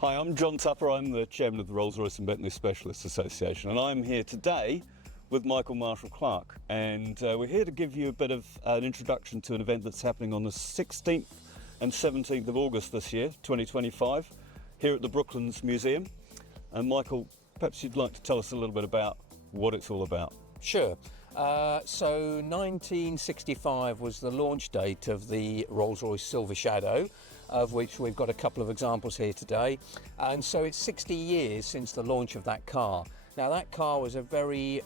Hi, I'm John Tupper. I'm the chairman of the Rolls-Royce and Bentley Specialists Association, and I'm here today with Michael Marshall-Clark, and we're here to give you a bit of an introduction to an event that's happening on the 16th and 17th of August this year, 2025, here at the Brooklands Museum. And Michael, perhaps you'd like to tell us a little bit about what it's all about. Sure. So 1965 was the launch date of the Rolls-Royce Silver Shadow, of which we've got a couple of examples here today. And so it's 60 years since the launch of that car. Now that car was a very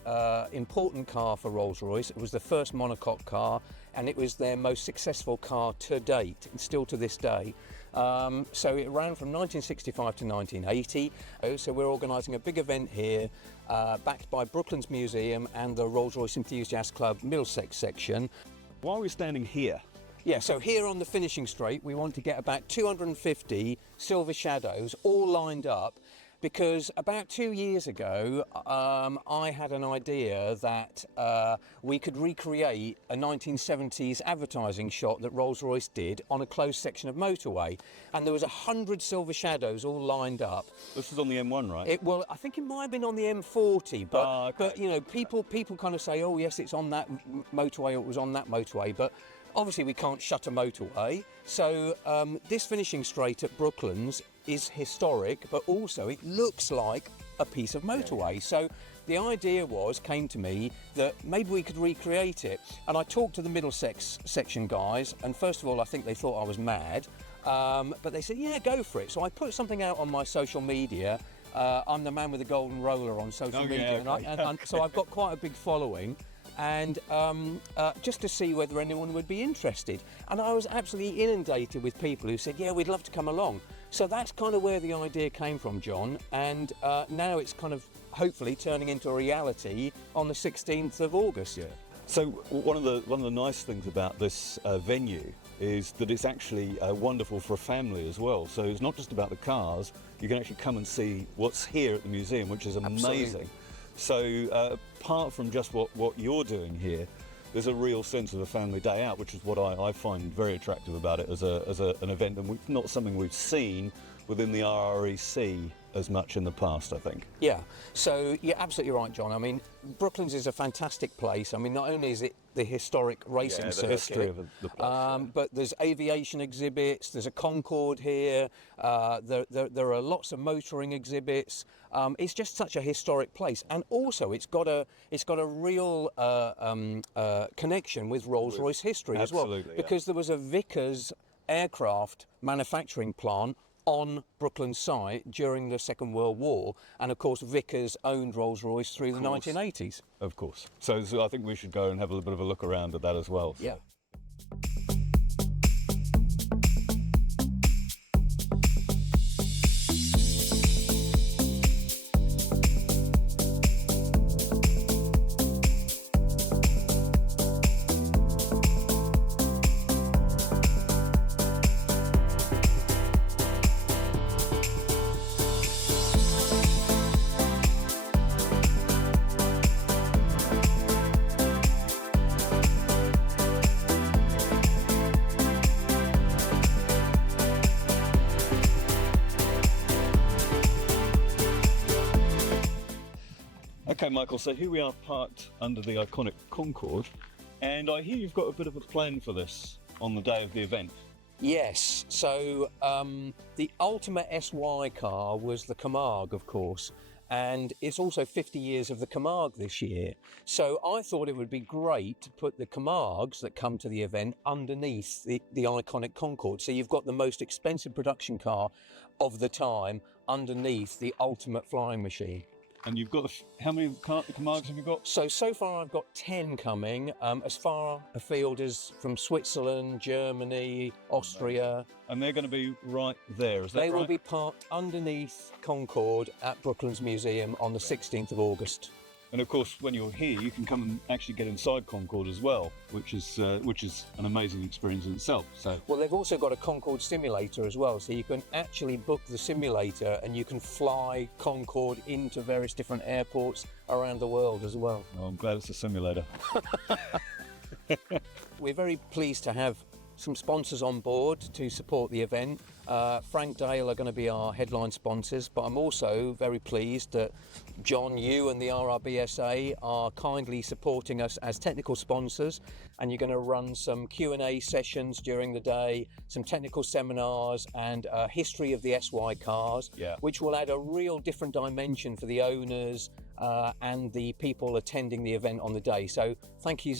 important car for Rolls-Royce. It was the first monocoque car, and it was their most successful car to date, and still to this day. So it ran from 1965 to 1980. So we're organising a big event here, backed by Brooklands Museum and the Rolls-Royce Enthusiast Club Middlesex section. Why are we standing here? Yeah, so here on the finishing straight, we want to get about 250 Silver Shadows all lined up, because about 2 years ago, I had an idea that we could recreate a 1970s advertising shot that Rolls-Royce did on a closed section of motorway. And there was 100 Silver Shadows all lined up. This is on the M1, right? Well, I think it might have been on the M40, but, okay. but you know, people kind of say, oh yes, it's on that motorway, or it was on that motorway, but obviously we can't shut a motorway. So this finishing straight at Brooklands is historic, but also it looks like a piece of motorway. Yeah. So the idea came to me that maybe we could recreate it. And I talked to the Middlesex section guys, and first of all, I think they thought I was mad, but they said, yeah, go for it. So I put something out on my social media. I'm the man with the golden roller on social media, yeah, and so I've got quite a big following. And just to see whether anyone would be interested. And I was absolutely inundated with people who said, yeah, we'd love to come along. So that's kind of where the idea came from, John, and now it's kind of hopefully turning into a reality on the 16th of August. Yeah. So one of the nice things about this venue is that it's actually wonderful for a family as well. So it's not just about the cars, you can actually come and see what's here at the museum, which is amazing. Absolutely. So apart from just what you're doing here, there's a real sense of a family day out, which is what I find very attractive about it as an event, and not something we've seen within the RREC as much in the past, I think. Yeah, so you're absolutely right, John. I mean, Brooklands is a fantastic place. I mean, not only is it the historic racing circuit, history of the place, but there's aviation exhibits, there's a Concorde here, there are lots of motoring exhibits. It's just such a historic place, and also it's got a real connection with Rolls-Royce history as well, because there was a Vickers aircraft manufacturing plant on Brooklands site during the Second World War, and of course Vickers owned Rolls-Royce through the 1980s. Of course. So I think we should go and have a bit of a look around at that as well. Yeah. Okay, Michael, so here we are parked under the iconic Concorde, and I hear you've got a bit of a plan for this on the day of the event. Yes, so the ultimate SY car was the Camargue, of course, and it's also 50 years of the Camargue this year. So I thought it would be great to put the Camargues that come to the event underneath the iconic Concorde. So you've got the most expensive production car of the time underneath the ultimate flying machine. And you've got, how many Camargues have you got? So far I've got 10 coming, as far afield as from Switzerland, Germany, Austria. And they're going to be right there, is that right? They will be parked underneath Concorde at Brooklands Museum on the 16th of August. And of course, when you're here, you can come and actually get inside Concorde as well, which is an amazing experience in itself. So, well, they've also got a Concorde simulator as well, so you can actually book the simulator and you can fly Concorde into various different airports around the world as well. Oh, I'm glad it's a simulator. We're very pleased to have some sponsors on board to support the event. Frank Dale are going to be our headline sponsors, but I'm also very pleased that John, you and the RRBSA are kindly supporting us as technical sponsors, and you're going to run some Q&A sessions during the day, some technical seminars and a history of the SY cars, which will add a real different dimension for the owners and the people attending the event on the day. So thank you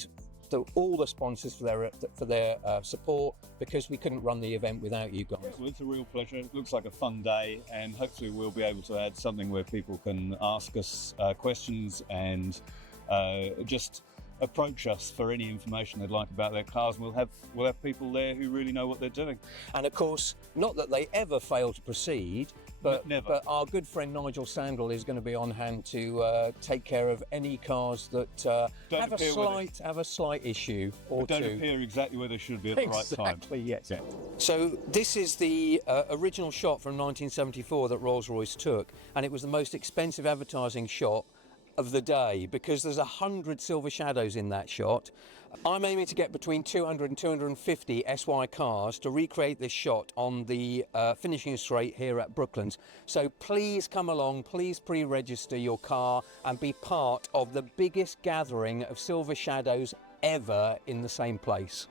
to all the sponsors for their support, because we couldn't run the event without you guys. Well, it's a real pleasure. It looks like a fun day, and hopefully we'll be able to add something where people can ask us questions and just approach us for any information they'd like about their cars. We'll have people there who really know what they're doing. And of course, not that they ever fail to proceed, but our good friend Nigel Sandel is going to be on hand to take care of any cars that have a slight issue or don't appear exactly where they should be at the right time. Exactly, yes. Yeah. So this is the original shot from 1974 that Rolls-Royce took, and it was the most expensive advertising shot of the day because there's 100 silver shadows in that shot. I'm aiming to get between 200 and 250 SY cars to recreate this shot on the finishing straight here at Brooklands. So please come along, please pre-register your car and be part of the biggest gathering of silver shadows ever in the same place.